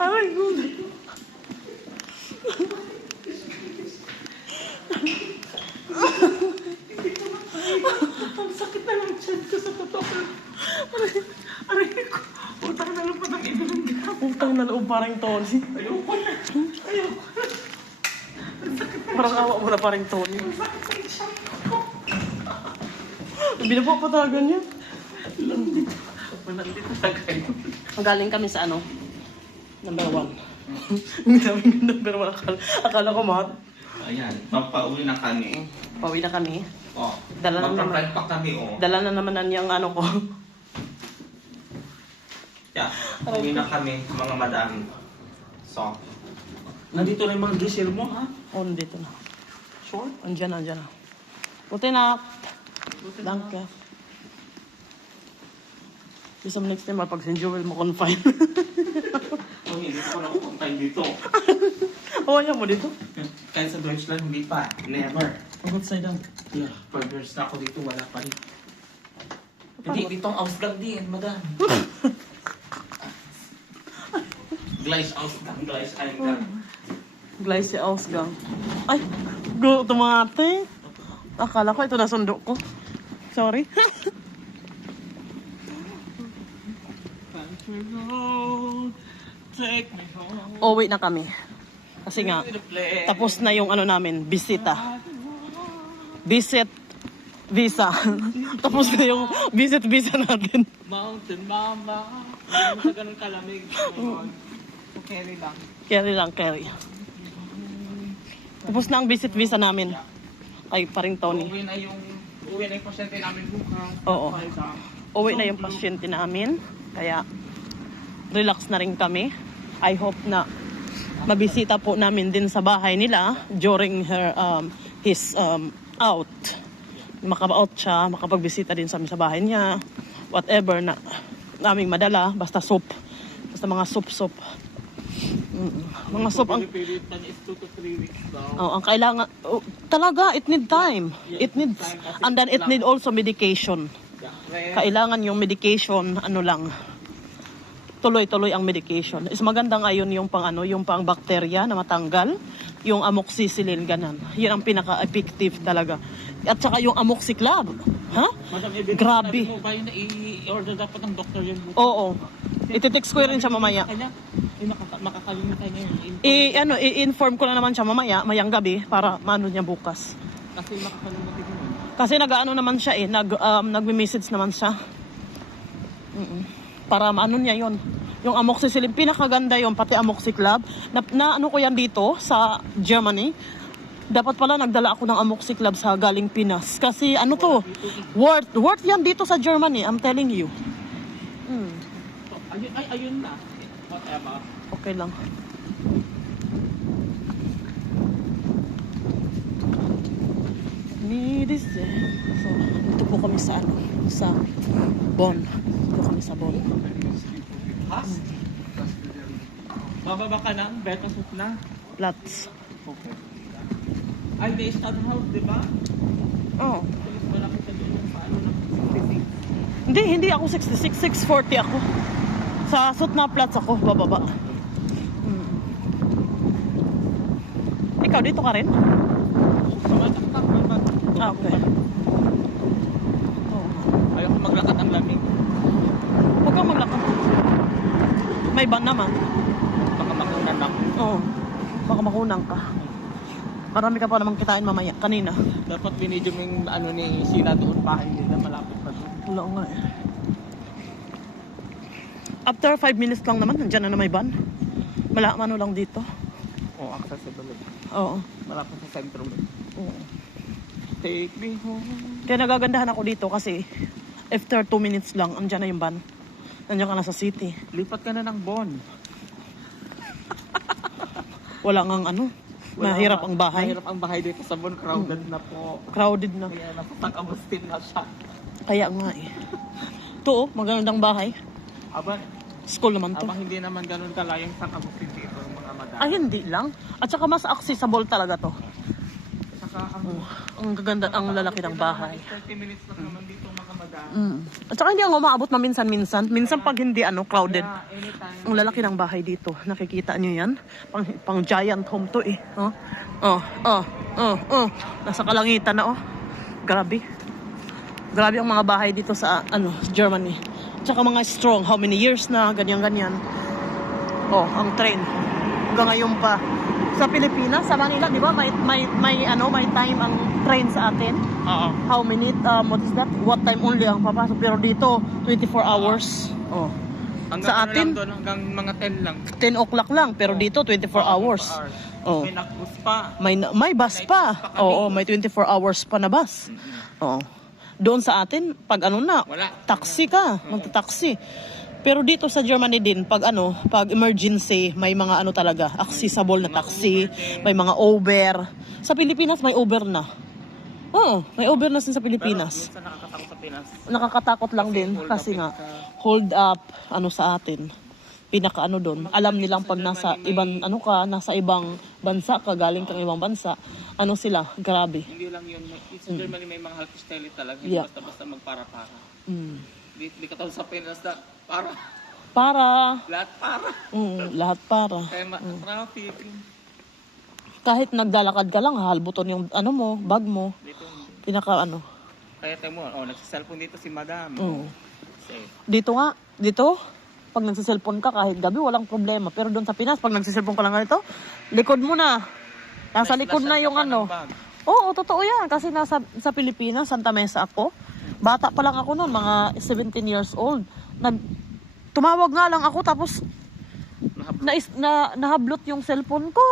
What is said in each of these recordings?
Aray, gulo. Ang sakit na ng tiyan ko sa totoo. Aray ko. Utang na loob pa ng ibilang ka. Utang na loob parang Tony. Ayoko na. Ayoko na. Parang awa mo na parang Tony. Ang sakit sa tiyan ko. Binapapatagan niya. Nandito. Nandito sa kayo. Galing kami sa ano? Number 1. Hindi namin yung number 1. Akala ko mahal. Ayan, papauwi na kami. Pauwi na kami. Oh, Dala na naman. pa kami, oh. Dala na naman yung ano ko. Yeah, uwi na kami, mga madami. So, nandito na yung mga gisir mo, ha? Oh, nandito na. Short? Andiyan na. Buti na. Danke. Bisa mo next time, pag si Joel mo confine. Oh, hindi ko na kumpay dito. Huwag mo dito. Kahit sa Deutschland, hindi pa. Never. Pagod side down. Yeah, 12 years na ako dito, wala pa rin. Hindi, dito ang Ausgang din, madam. Gleis Ausgang, Gleis Eingang. Gleis si Ausgang. Ay, go tumate. Akala ko ito na sundo ko. Sorry. Uwi na kami. Kasi nga, tapos na yung ano namin, bisita. Visit visa. Tapos na yung visit visa natin. Mountain Mama. Hindi mo sa ganun kalamig. Carry lang. Carry lang, carry. Tapos na ang visit visa namin. Ay, paring Tony. Uwi na yung pasyente namin bukas. Oo. Uwi na yung pasyente namin. Kaya, relax na rin kami. I hope na mabisita po namin din sa bahay nila during his out. Maka-out siya, makapagbisita din sa amin sa bahay niya. Whatever na naming madala, basta soup. Basta mga soup. Mga soup ang... is 2 to 3 weeks daw. Oh, ang kailangan... Oh, talaga, it need time. It needs... And then it need also medication. Kailangan yung medication, ano lang... Tuloy-tuloy ang medication. Is maganda ngayon yung pang bacteria na matanggal, yung amoxicillin ganan. Yun ang pinaka-effective talaga. At saka yung amoxiclav. Ha? Madam, Grabe. mo ba yun na i-order dapat ng doktor yun? Oo. Iti-text ko rin siya mamaya. Makakalimutan niya yun. I-inform ko na naman siya mamaya, mayang gabi, para maano niya bukas. Kasi makakalimutan yun. Kasi nag-ano naman siya nagme-message naman siya. Para maano niya yon. Yung amoxicillin, pinakaganda yon, pati amoxiclav. Na ano ko yan dito sa Germany. Dapat pala nagdala ako ng amoxiclav sa galing Pinas. Kasi ano to, worth yan dito sa Germany, I'm telling you. Ayun na. Whatever. Okay lang. So, dito po kami sa Bonn. Dito kami sa Bonn. Bababa ka na? Beta soup na? Platz. Okay. Ay, may Stadthaus, di ba? Oo. Malapit sa doon sa ano na 66. Hindi ako 66, 640 ako. Sa Sutna Platz ako, bababa. Ikaw, dito ka rin? Okay. Ayaw ko maglakad ang lamig. Huwag kang maglakad. May ban naman. Baka makunan ako. Oo. Baka makunang ka. Marami ka pa namang kitain mamaya. Kanina. Dapat binidyo mo yung ano ni Sheila doon bahay nila malapit pa doon. Wala nga eh. After 5 minutes lang naman, nandiyan na may ban. Ano lang dito. Oo, accessible. Oo. Malapit sa sentro. Oo. Take me home. Kaya nagagandahan ako dito kasi after 2 minutes lang, andyan na yung van. Nandiyan ka na sa city. Lipat ka na ng Bonn. Wala ngang mahirap ang bahay. Mahirap ang bahay dito sa Bonn. Crowded na po. Crowded na. Kaya napatag-abustin na siya. Kaya nga eh. Ito magandang bahay. Aba, School naman to. hindi naman ganun kalayong sa kabuktin dito ng mga madami. Ay, hindi lang. At saka mas accessible talaga to. Saka Ang gaganda, ang lalaki ng bahay. 30 minutes lang naman dito mga madami. At saka hindi ako umaabot maminsan-minsan. Minsan pag hindi crowded. Ang lalaki ng bahay dito. Nakikita nyo yan? Pang giant home to eh. Nasa kalangitan na Grabe. Grabe ang mga bahay dito sa Germany. At saka mga strong. How many years na? Ganyan-ganyan. Ang train. Hanggang ngayon pa. Sa Pilipinas, sa Manila, di ba? May time ang train sa atin. How many, what is that? What time only ang papasok. Pero dito, 24 hours. Sa atin, hanggang mga 10 lang. 10 o'clock lang. Pero dito, 24 hours. May nakbus pa. May bus pa. May 24 hours pa na bus. Doon sa atin, pag Wala. taxi ka. Magta-taxi. Pero dito sa Germany din, pag emergency, may mga talaga, accessible na taxi, may mga Uber. Sa Pilipinas, may Uber na. May Uber na sa Pilipinas. Pero nakakatakot sa Pinas. Nakakatakot lang din kasi nga, hold up, sa atin. Pinaka doon. Alam nilang pag nasa ibang, nasa ibang bansa ka, galing kang ibang bansa, sila, grabe. Hindi lang yun. Sa Germany may mga half-style talaga. Hindi basta-basta magpara-para. Hindi ka sa Pinas na para. Lahat para. Lahat para. Kaya traffic. Kahit naglalakad ka lang, halbuton yung bag mo. Dito. Pinaka Kaya tayo mo, nagsiselfone dito si Madam. Safe. Dito, pag nagsiselfone ka kahit gabi, walang problema. Pero doon sa Pinas, pag nagsiselfone ka lang ganito, likod mo na. Nasa likod na yung Oo, totoo yan. Kasi sa Pilipinas, Santa Mesa ako. Bata pa lang ako noon, mga 17 years old. Tumawag nga lang ako tapos nahablot yung cellphone ko.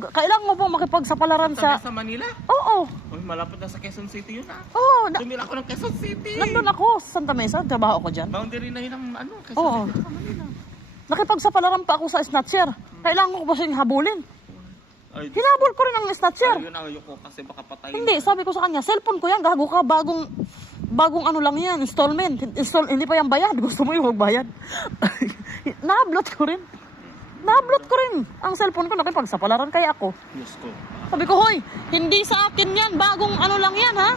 Kailangan mo pong makipagsapalaran sa Manila? Oo. Malapit na sa Quezon City yun Oo. Tumila ako ng Quezon City. Nandun ako sa Santa Mesa, trabaho ko dyan. Boundary na yun ng Quezon Oo. City sa Manila. Nakipagsapalaran pa ako sa snatcher. Kailangan ko pa siyang habulin. Hinabol ko rin ang snatcher. Yun ayoko kasi baka patayin. Hindi, sabi ko sa kanya, cellphone ko yan, gago ka, bagong lang yan, installment. Hindi pa yan bayad, gusto mo yung magbayad. Nahablot ko rin. Ang cellphone ko, nakipagsapalaran kaya ako. Diyos ko. Sabi ko, hoy, hindi sa akin yan, bagong lang yan ha.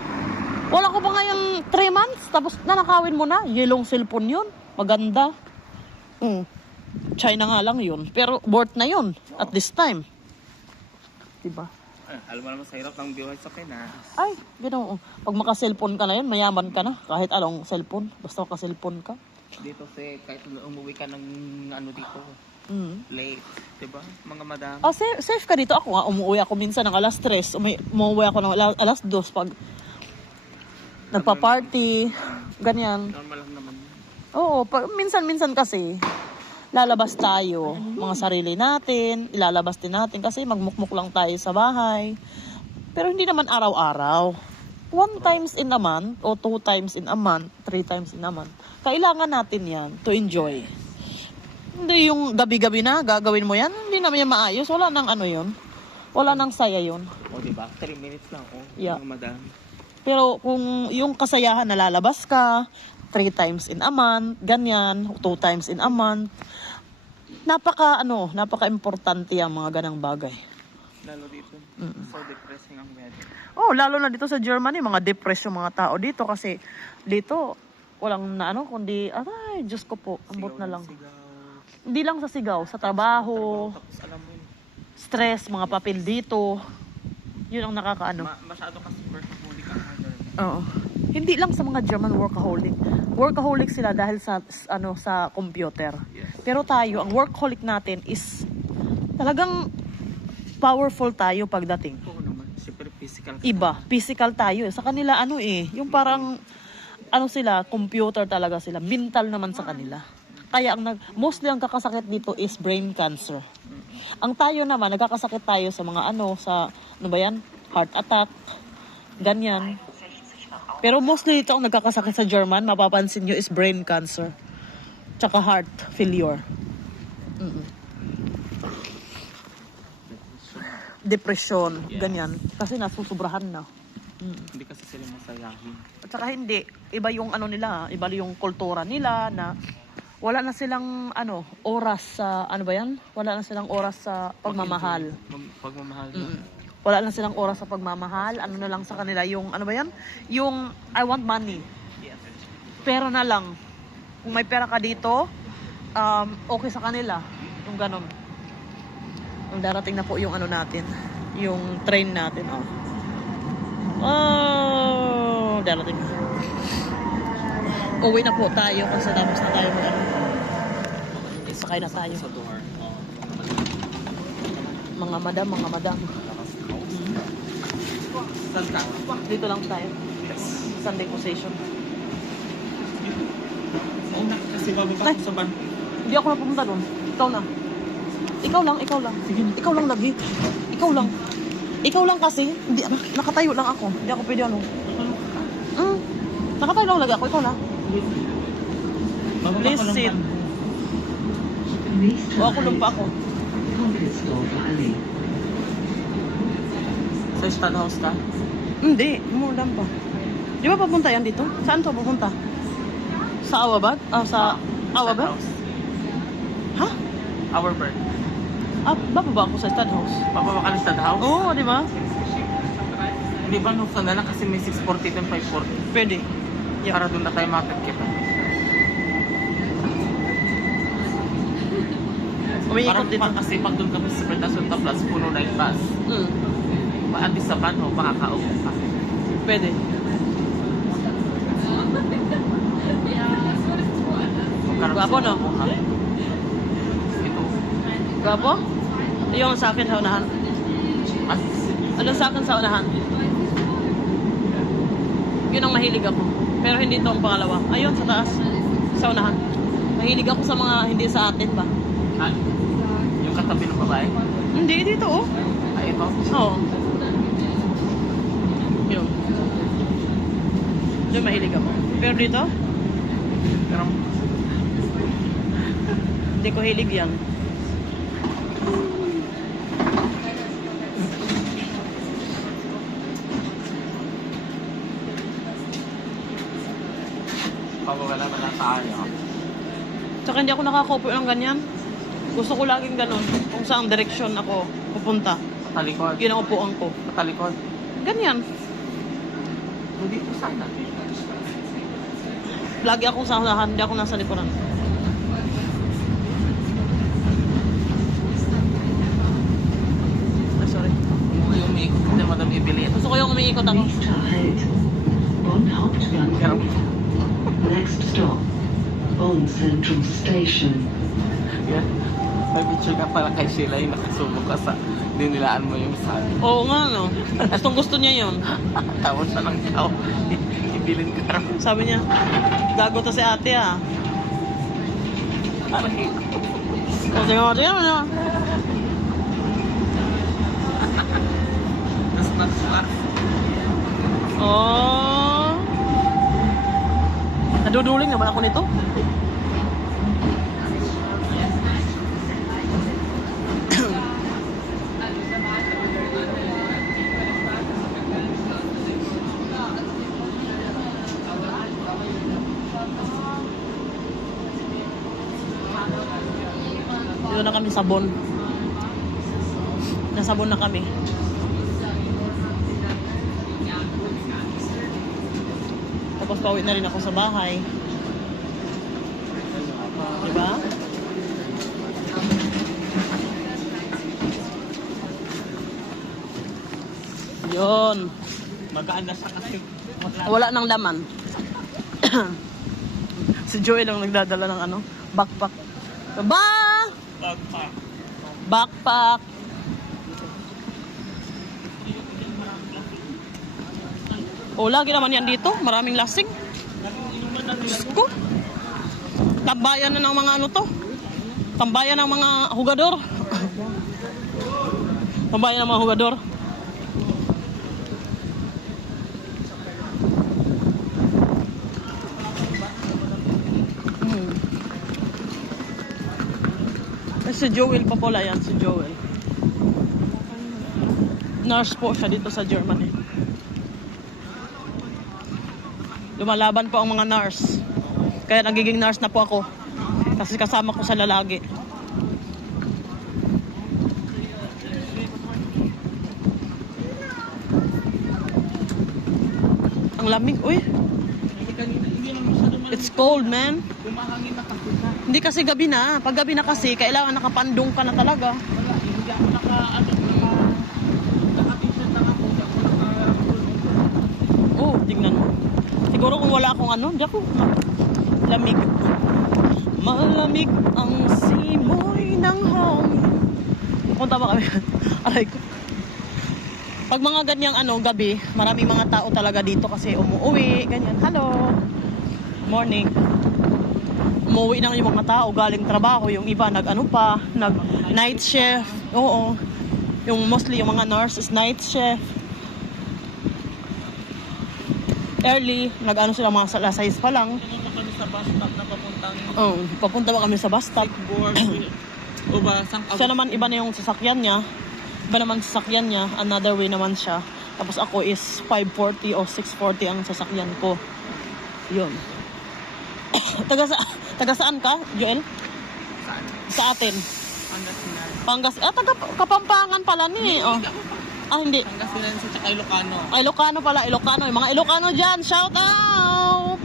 Wala ko pa ngayong 3 months, tapos nanakawin mo na, yelong cellphone yun, maganda. China nga lang yun, pero worth na yun at this time. Diba? Alam mo naman sa hirap ng buhay sa Pinas. Ay, ganoon. Pag maka-cellphone ka na yun, mayaman ka na. Kahit anong cellphone. Basta maka-cellphone ka. Dito kahit umuwi ka ng dito, late. Diba? Mga madam. Safe ka dito. Ako nga, umuwi ako minsan ng alas 3. Umuwi ako ng alas 2 pag nagpa-party. Ganyan. Normal lang naman. Oo, minsan-minsan kasi lalabas tayo, mga sarili natin, ilalabas din natin kasi magmukmuk lang tayo sa bahay. Pero hindi naman araw-araw. 1 times in a month, o 2 times in a month, 3 times in a month. Kailangan natin yan to enjoy. Hindi yung gabi-gabi na, gagawin mo yan, hindi naman yan maayos. Wala nang yun. Wala nang saya yun. Diba? 3 minutes lang, Yeah. Mga madam. Pero kung yung kasayahan na lalabas ka, 3 times in a month, ganyan, 2 times in a month, napaka-importante ang mga ganang bagay. Lalo dito, so depressing ang weather. Lalo na dito sa Germany, mga depressed yung mga tao dito kasi dito, walang kundi, Diyos ko po, ambot na lang. Sigaw. Hindi lang sa sigaw, sa trabaho, Tapos alam mo yun, stress, mga papel dito, yun ang masyado kasi workaholic ang mga German. Oo. Hindi lang sa mga German workaholic. Workaholic sila dahil sa computer. Yes. Pero tayo, ang workaholic natin is talagang powerful tayo pagdating. Oo naman, super physical. Iba, physical tayo. Sa kanila yung parang sila, computer talaga sila. Mental naman sa kanila. Kaya mostly ang kakasakit dito is brain cancer. Ang tayo naman, nagkakasakit tayo sa mga heart attack, ganyan. Pero mostly dito ang nagkakasakit sa German, mapapansin nyo is brain cancer. Tsaka heart failure. Depression, ganyan. Kasi nasusobrahan na. Hindi kasi sila masayahin. At saka hindi, iba yung nila, iba yung kultura nila na wala na silang oras sa Wala na silang oras sa pagmamahal. Pagmamahal. Wala na silang oras sa pagmamahal. Na lang sa kanila yung Yung I want money. Yes. pera na lang. Kung may pera ka dito, okay sa kanila. Yung ganon. Yung darating na po yung ano natin. Yung train natin. Darating na. Uwi na po tayo kasi tapos na tayo mag sakay na tayo. Sa door. Mga madam. Saan ka? Dito lang tayo. Yes. Sunday position. Oo na, kasi bababa Ay. ko sa van. Hindi ako na pumunta doon. Ikaw na. Ikaw lang. Sige. Ikaw lang lagi. Ikaw lang kasi. Hindi, nakatayo lang ako. Hindi ako pwede ano. Nakatayo lang lagi ako. Ikaw na. Bababa Please ko lang sit. van. O ako lang pa ako. Sa Stan House ka? Hindi. Umulan pa. Di ba papunta yan dito? Saan to pupunta? Sa Awabad? Sa Awabad? Ha? Our bird. Bababa ako sa Stud House. Bababa ka ng Stan House? Oo, di ba? Hindi ba nung na lang kasi may 640 and 540. Pwede. Yeah. Para doon na tayo makakit kita. Umiikot dito. Kasi pag doon kami sa Pretasyon Plus, puno na yung bus. At sa van ho, makakaupo ka. Pwede. Gwapo, no? Ito. Gwapo? Yung sa akin sa unahan. Mas, Ano sa akin sa unahan? Yun ang mahilig ako. Pero hindi ito ang pangalawa. Ayun, sa taas. Sa unahan. Mahilig ako sa mga hindi sa atin ba? yung katabi ng babae. Hindi, dito oh. Ay, ito. Oo. Yun. Doon mahilig ako. Pero dito, Pero, hindi ko hilig yan. pagwala na lang sa area. Tsaka hindi ako nakakaupo ng ganyan. Gusto ko laging ganun. Kung saan direksyon ako pupunta. Talikod. Yun ang upuan ko. Talikod. Ganyan. Hindi po sana. Lagi akong sa unahan, hindi ako nasa likuran. Ay, sorry. Yung umiikot kasi madam ibili. Gusto ko yung umiikot ako. Pero, Next stop, on Central Station. yan. May picture ka pala kay Sheila yung nakasubok ka sa dinilaan mo yung sabi. Oo nga, no. Gustong gusto niya yun. Tawon siya ng tao. Ibilin ka rin. Sabi niya, gago to si ate ah. Aray. O, tingnan mo. Nas. Oh. Naduduling naman ako nito. Dito na kami sabon. Nasabon na kami. Tapos pauwi na rin ako sa bahay. Diba? Yun. Magaan na siya kasi. Wala nang laman. Si Joey lang nagdadala ng ano, backpack. Ba! Backpack. O, lagi naman yan dito. Maraming lasing. Diyos ko. Tambayan na ng mga ano to. Tambayan ng mga hugador. Tambayan ng mga hugador. Si Joel pa pala yan, si Joel. Nurse po siya dito sa Germany. Lumalaban po ang mga nurse. Kaya nagiging nurse na po ako. Kasi kasama ko sa lalagi. Ang lamig, uy. It's cold, man. Kumahangin na kasi na. Hindi kasi gabi na. Pag gabi na kasi, kailangan nakapandong ka na talaga. Wala, hindi ako naka-t-shirt lang ako. Hindi ako naka-rambulan. Oh, tingnan mo. Siguro kung wala akong ano, di ako lamig. Malamig ang simoy ng hangin. Punta ba kami? Aray ko. Pag mga ganyang ano, gabi, maraming mga tao talaga dito kasi umuwi, ganyan. Hello. Morning. Umuwi na yung mga tao galing trabaho, yung iba nag night shift. Oo. Yung mostly yung mga nurses night shift. Early, sila mga alas 6 pa lang. Pumunta kami sa bus stop na papuntang Papunta ba kami sa bus stop? Sigboard. O ba, Siya naman iba na yung sasakyan niya. Iba naman sasakyan niya, another way naman siya. Tapos ako is 540 o 640 ang sasakyan ko. Yun. taga saan ka, Joel? Saan? Sa atin. Pangasinan. Taga Kapampangan pala ni. Oh. Hindi. Pangasinan sa tsaka Ilocano. Ay, Ilocano pala, Ilocano. Yung mga Ilocano dyan, shout out!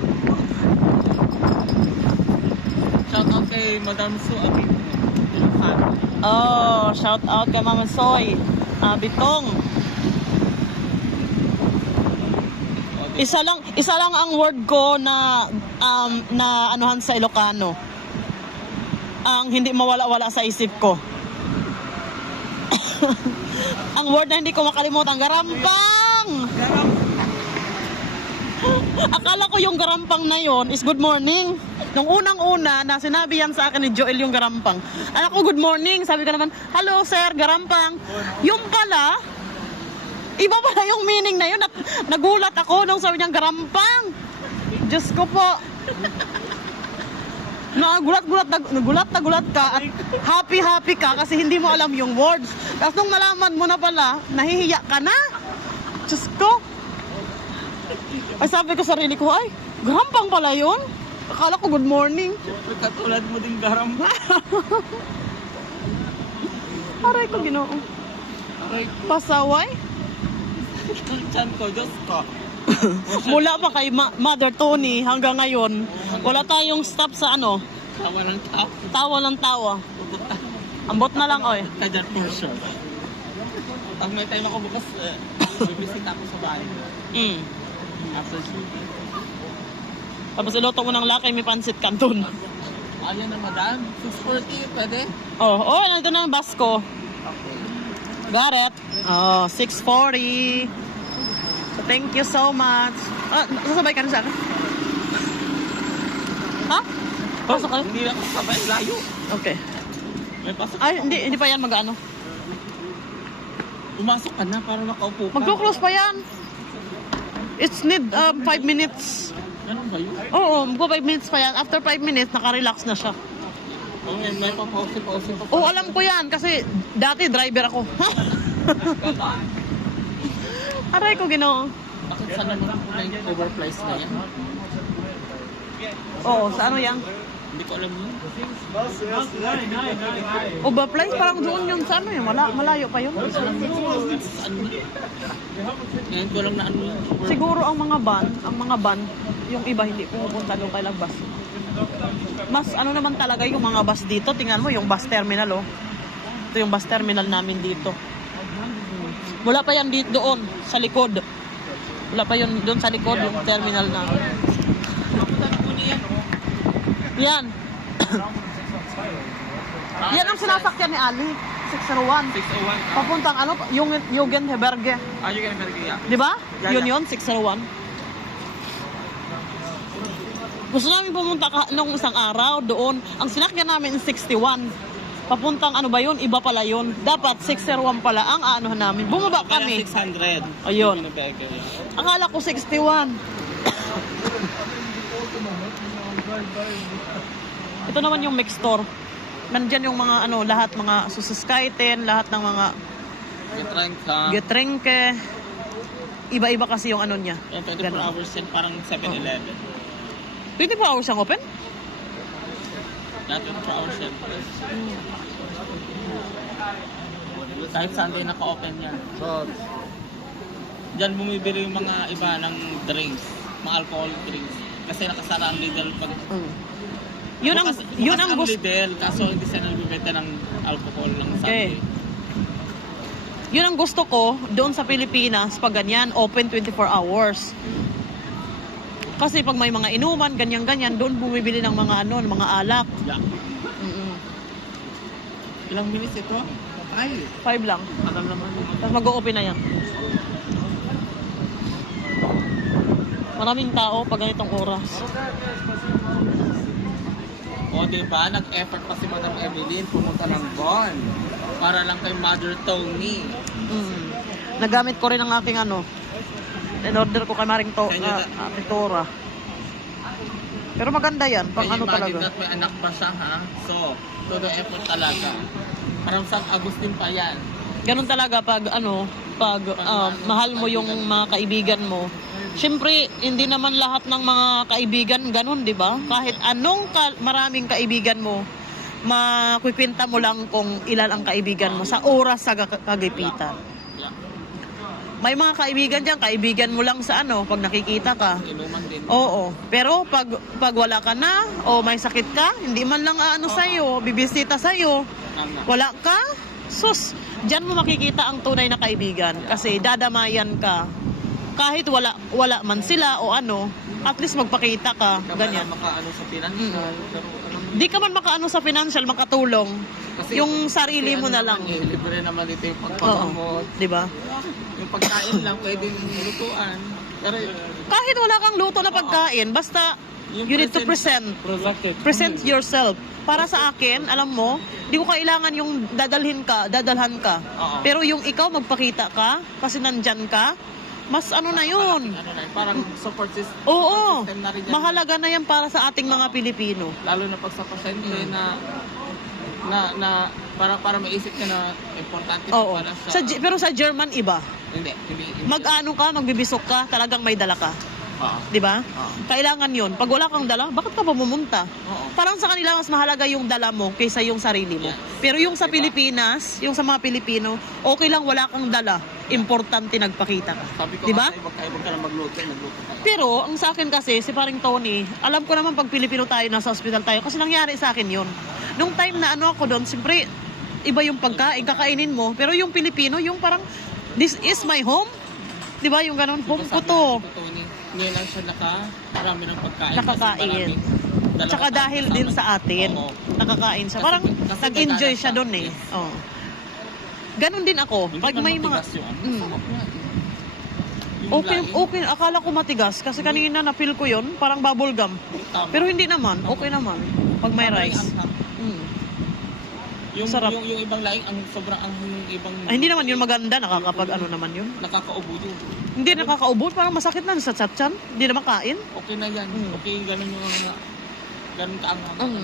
Shout out kay Madam Su Abit. Ilocano. Oh, shout out kay Mama Soy. Bitong. Isa lang ang word ko na anuhan sa Ilocano. Ang hindi mawala-wala sa isip ko. Ang word na hindi ko makalimutan, garampang. Akala ko yung garampang na yon is good morning. Nung unang-una na sinabi yan sa akin ni Joel yung garampang. Alam ko good morning, sabi ko naman, hello sir, garampang. Yung pala, iba pala yung meaning na yun. Nagulat ako nung sabi niyang garampang. Diyos ko po. Nagulat ka at happy ka kasi hindi mo alam yung words. Tapos nung nalaman mo na pala, nahihiya ka na. Diyos ko. Ay sabi ko sarili ko, ay, garampang pala yun. Akala ko good morning. Katulad mo din garampang. Aray ko, Ginoo. Aray ko. Pasaway. Chan ko, Diyos ko. Mula pa kay Mother Tony hanggang ngayon, wala tayong stop sa ano. Tawa ng tao. Tawa ng tawa. Ambot na lang, oy. Ka dyan for sure. Pag may time ako bukas, bibisita ako sa bahay. After shooting. Tapos iloto mo ng lakay, may pansit canton. Ayan na madam. 640, pwede? Oh, nandito na ang bus ko. Got it. Oh, 640. So, thank you so much. Sasabay ka na sa akin? Ha? Pasok ka? Hindi lang sabay, layo. Okay. May pasok. Ay, hindi pa yan mag-ano. Pumasok ka na para nakaupo ka. Magko-close pa yan. It's need 5 minutes. Ganun ba yun? Oo, magpo 5 minutes pa yan. After 5 minutes, naka-relax na siya. May papausi pa. Oo, alam ko yan kasi dati driver ako. Aray ko, Ginoo. Bakit saan naman po na yung overpriced na yan? Oo, sa ano yan? Hindi ko alam yun. Overfly? Parang doon yun sa ano yun. Malayo pa yun. Saan yun? Ngayon ko lang na ano yun. Siguro ang mga van, yung iba hindi pumupunta doon kay Lagbas. Mas ano naman talaga yung mga bus dito. Tingnan mo yung bus terminal, oh. Ito yung bus terminal namin dito. Wala pa yan dito doon, sa likod. Wala pa yun doon sa likod, yung terminal namin. Yan. Yan ang sinasakyan ni Ali. 601. 601. Papuntang ano, yung Jugendherberge. You can berge, yeah. Di ba? Yeah, Yun, 601. Gusto namin pumunta nung isang araw doon. Ang sinakyan namin 61. Papuntang ano ba yun? Iba pala yun. Dapat 601 pala ang aanohan namin. Bumaba kami. 600. Ayun. Akala ko 61. Ito naman yung mix store. Nandyan yung mga ano, lahat mga sususkaiten, lahat ng mga getrenke. Iba-iba kasi yung ano niya. 24 Ganun. hours yan, parang 7-Eleven. 24 hours ang open? Yeah, 24 hours yan. Kahit Sunday naka-open yan. Diyan bumibili yung mga iba ng drinks, mga alcohol drinks. Kasi nakasara ang Lidl pag... Yun ang gusto. Lidl, kaso hindi sila nagbibenta ng alcohol ng Okay. Sunday. Yun ang gusto ko doon sa Pilipinas pag ganyan, open 24 hours. Kasi pag may mga inuman, ganyan-ganyan, doon bumibili ng mga ng mga alak. Yeah. Mm-mm. Ilang minutes ito? Ay, 5 lang. tagal naman yun. Tapos mag-o-open na yan. Maraming tao pag ganitong oras. O diba, nag-effort pa si Madam Evelyn pumunta ng Bon para lang kay Mother Tony. Nagamit ko rin ang aking in-order ko kay Maring Pitora. Pero maganda yan, pang Can you imagine talaga. that may anak pa siya, ha? So, todo effort talaga. Parang San Agustin pa yan. Ganun talaga pag mahal mo yung mga kaibigan mo. Siyempre, hindi naman lahat ng mga kaibigan ganun, di ba? Kahit maraming kaibigan mo, makukwenta mo lang kung ilan ang kaibigan mo sa oras sa kagipitan. Yeah. May mga kaibigan mo lang sa pag nakikita ka. Inuman din. Oo. Pero pag wala ka na, o may sakit ka, hindi man lang sa'yo, bibisita sa'yo, Tama. wala ka, sus, dyan mo makikita ang tunay na kaibigan. Kasi dadamayan ka. Kahit wala man sila o at least magpakita ka. Ganyan. Makaano sa financial. Pero, Di ka man makaano sa financial, makatulong. kasi, Yung sarili mo na lang. Libre naman ito yung pagpapamot. Di ba? Yung pagkain lang, pwedeng lutuan. Pero, Kahit wala kang luto na pagkain, basta you need to present yourself. Para sa akin, alam mo, di ko kailangan yung dadalhan ka. Oo. Pero yung ikaw magpakita ka, kasi nandyan ka, mas na yun. Parang support system. Oo. System na rin yan. Mahalaga na yan para sa ating mga Pilipino. Lalo na pag sa pasyente na para maisip ka na importante Oo. para sa... Pero sa German, iba. Hindi. Magbibisok ka, talagang may dala ka. Oo. Di ba? Oo. Kailangan yun. Pag wala kang dala, bakit ka pa pumunta? Oo. Parang sa kanila, mas mahalaga yung dala mo kaysa yung sarili mo. Yes. Pero yung sa Diba? Pilipinas, yung sa mga Pilipino, okay lang wala kang dala. Importante nagpakita ka. Sabi ko Diba? kasi, huwag ka na magluto ka. Pero, ang sa akin kasi, si paring Tony, alam ko naman pag Pilipino tayo, nasa hospital tayo, kasi nangyari sa akin yun. Nung time na ako doon, siyempre, iba yung pagkain, kakainin mo. Pero yung Pilipino, yung parang, this is my home. Diba? Yung ganun, home ko to. Ngayon lang siya marami ng pagkain. Nakakain. Tsaka dahil din sa atin, Oo. nakakain siya. Kasi- Parang kasi nag-enjoy gagana siya siya. doon eh. Yes. Oo. Ganon din ako. Hindi Pag man may mga... matigas yun. Mm. Sarap na. Yung Okay, laing, okay. Akala ko matigas kasi kanina na-feel ko yun, parang bubble gum. tama. Pero hindi naman. Okay naman. Pag may Tama rice. yung anghang. Mm. Yung, Sarap. yung ibang laing, ang sobrang ang ibang... Ay, hindi naman yun maganda. Nakakapag naman yun. Nakakaubo yun. Hindi nakakaubo. Parang masakit na sa chat-chan. Hindi na makain. Okay na yan. Okay, ganun yung mga... Ganun kaanghang.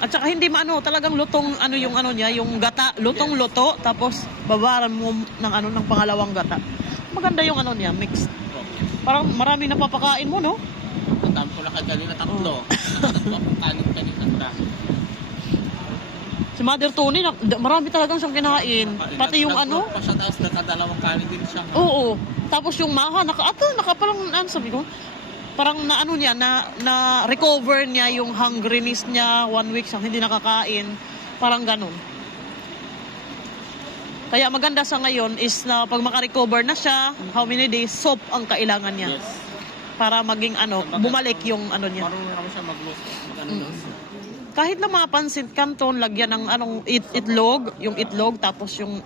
At saka hindi talagang lutong yung niya, yung gata, lutong-luto, tapos babaran mo ng pangalawang gata. Maganda yung niya, mixed. Parang maraming napapakain mo, no? Ang dami ko na kay kanina, tatlo. Tatlo akong kanin kanina. Si Mother Tony, marami talagang siyang kinain. Pati yung Pa siya, tapos nakadalawang kanin din siya. Oo. Tapos yung maha, parang, sabi ko, parang na recover niya yung hungriness niya, 1 week siyang hindi nakakain. Parang ganun. Kaya maganda sa ngayon is na pag makarecover na siya, how many days, soap ang kailangan niya. Yes. Para maging bumalik yung niya. Marunong naman siya mag-lose. Kahit na mga pansit canton, lagyan ng itlog, yung itlog, tapos yung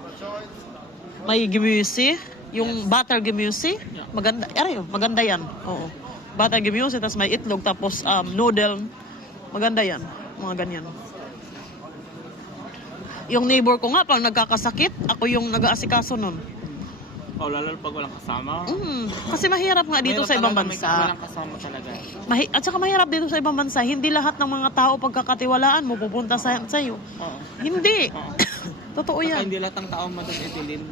may gemüse, yung butter gemüse. Maganda, maganda yan. Oo. Butter gemüse, tapos may itlog, tapos noodle. Maganda yan. Mga ganyan. Yung neighbor ko nga, pag nagkakasakit, ako yung nag-aasikaso nun. Lalo pag walang kasama. Kasi mahirap nga dito Mahirap sa ibang talaga, bansa. Walang kasama talaga. At saka mahirap dito sa ibang bansa, hindi lahat ng mga tao pagkakatiwalaan mo pupunta sa'yo. Oo. Hindi. Oo. Totoo Saka yan. hindi lahat ng tao madadilin.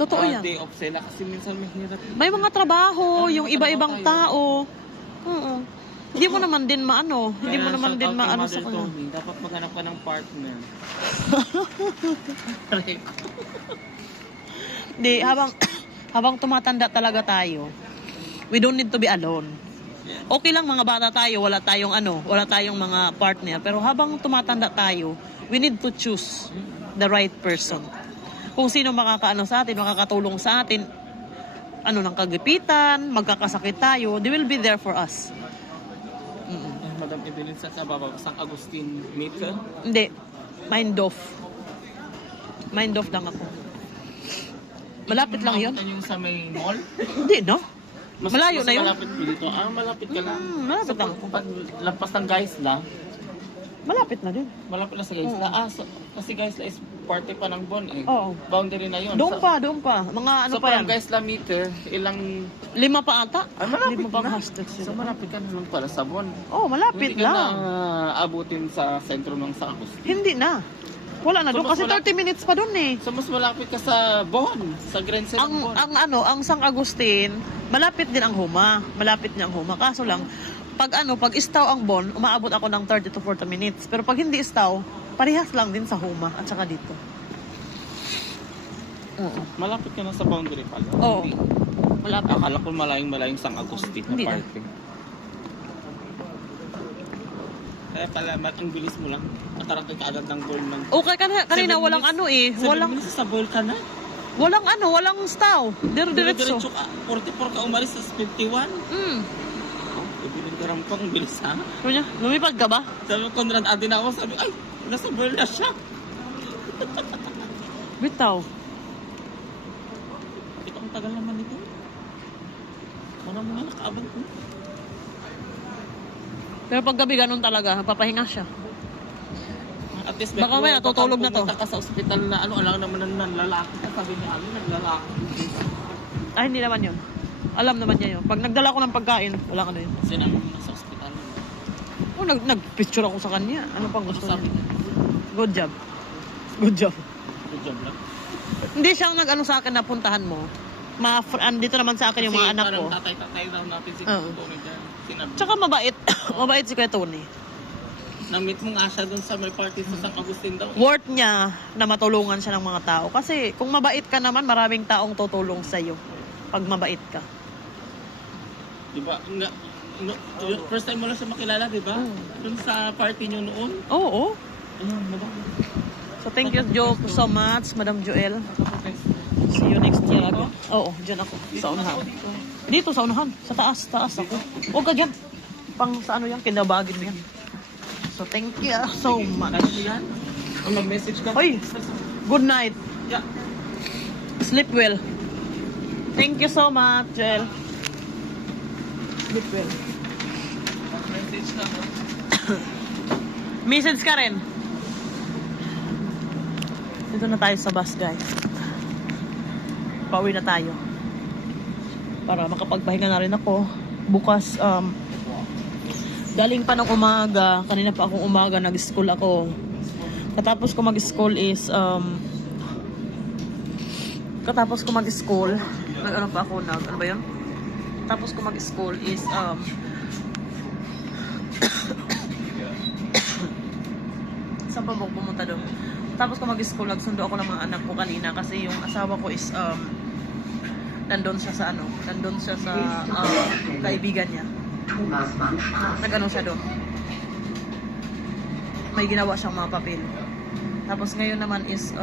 Totoo yan. Day off sila kasi minsan mahirap. May mga trabaho, yung iba-ibang tao. Oo. Hindi mo naman din hindi mo naman din sa kanya. Dapat maghanap ka ng partner. Di, habang tumatanda talaga tayo, we don't need to be alone. Okay lang mga bata tayo, wala tayong mga partner. Pero habang tumatanda tayo, we need to choose the right person. Kung sino makakaano sa atin, makakatulong sa atin, ng kagipitan, magkakasakit tayo, they will be there for us. Madam Evelyn sa San Agustin meet ka? Hindi, mind off lang ako. Malapit lang yun. Yung sa may mall? Hindi, no? Malayo na yun. Malapit dito. Malapit ka lang. Malapit lang. Pag lampas ng guys lang, Malapit na din. malapit na sa guys la. Kasi guys la is party pa ng Bon eh. Oo. Boundary na yun. Doon pa. Mga ano So pa yan? from guys la meter, ilang... 5 pa ata? malapit 5 pang na. hashtag So sila. malapit ka na lang pala sa Bon. Oh, malapit Hindi ka lang. na abutin sa sentro ng San Agustin. Hindi na. Wala na So, doon mas kasi 30 minutes pa doon eh. So mas malapit ka sa Bon, sa Grand Center Ang Bon. ang San Agustin, malapit din ang Huma. Malapit niya ang Huma. Kaso lang, pag istaw ang Bon, umaabot ako ng 30 to 40 minutes. Pero pag hindi istaw, parehas lang din sa Huma at saka dito. Oo. Malapit ka na sa boundary pala. Oo. Hindi. Malapit. Akala ko malayong San Agustin na Hindi na. party. Kaya pala, ang bilis mo lang. Matarating ka agad ng goal ng... Okay, kanina walang walang minutes sa bowl ka na? walang staw. Diretso. Diretso ka. 44 ka umalis sa 51. Ibilin ka rin ang bilis ha. Ano niya? Lumipad ka ba? Sabi ko, Conrad Adin ako, sabi, ay, nasa bowl na siya. Bitaw. Ito ang tagal naman nito. Ano mo nga nakaabang ko? Pero pag gabi ganun talaga, papahinga siya. At least, Baka may natutulog na to. Pumunta ka sa ospital na alam naman ng lalaki. Sabi niya, naglalaki. Ay, hindi naman yun. Alam naman niya yun. Pag nagdala ko ng pagkain, wala ka na yun. Kasi naman nasa ospital. Oh, nag-picture ako sa kanya. Ano pang gusto Sabi niya? niya, Good job. Good job. good job lang. Hindi siya nag-ano sa akin na puntahan mo. Dito naman sa akin yung mga anak ko. Kasi parang tatay daw natin si Oo. Tony dyan. Sinabi. Tsaka mabait. Mabait si Kuya Tony. Na-meet mo nga siya doon sa may party sa San Agustin daw. Worth niya na matulungan siya ng mga tao. Kasi kung mabait ka naman, maraming taong tutulong sa'yo. Pag mabait ka. Diba? First time mo lang siya makilala, diba? Doon sa party niyo noon. Oo. Ayun, diba? So thank you so much, Madam Joel. See you next year again. Oo, dyan ako. Sa unahan. Dito, sa unahan. Sa taas ako. Huwag ka dyan. Pang sa ano yan, kinabagin mo yan. So thank you so much. Ano yan? Ang mag-message ka? Hoy, good night. Yeah. Sleep well. Thank you so much, Joel. Sleep well. Mag-message ka. Message ka rin. Dito na tayo sa bus, guys. Pauwi na tayo. Para makapagpahinga na rin ako. Bukas, galing pa ng umaga. Kanina pa akong umaga, nag-school ako. Katapos ko mag-school is, nag-ano pa ako, ano ba yun? Tapos ko mag-school is, saan pa mo pumunta doon? Tapos ko mag-school, nagsundo ako ng mga anak ko kanina kasi yung asawa ko is nandun siya sa kaibigan niya. Nag-ano siya doon. May ginawa siyang mga papel. Tapos ngayon naman is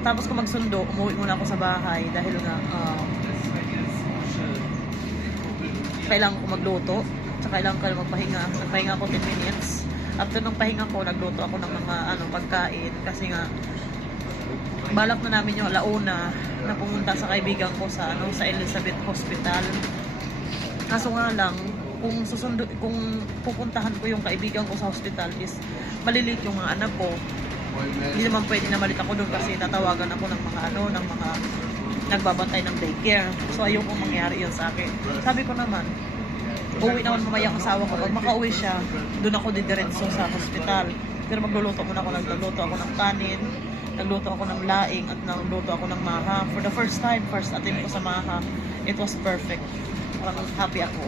patapos ko magsundo, umuwi muna ako sa bahay dahil nga kailangan ko magluto, tsaka kailangan ko magpahinga. Nagpahinga ako 10 minutes. After nung pahinga ko, nagluto ako ng mga pagkain kasi nga balak na namin yung alauna na pumunta sa kaibigan ko sa Elizabeth Hospital. Kaso nga lang, kung pupuntahan ko yung kaibigan ko sa hospital is maliliit yung mga anak ko. Hindi naman pwede na malit ako doon kasi tatawagan ako ng mga nagbabantay ng daycare. So ayoko mangyari yun sa akin. Sabi ko naman, uwi naman mamaya ang asawa ko. Pag makauwi siya, doon ako didiretso sa hospital. Pero magluluto muna ako. Nagluto ako ng kanin, nagluto ako ng laing, at nagluto ako ng maha. For the first attempt ko sa maha, it was perfect. Parang happy ako.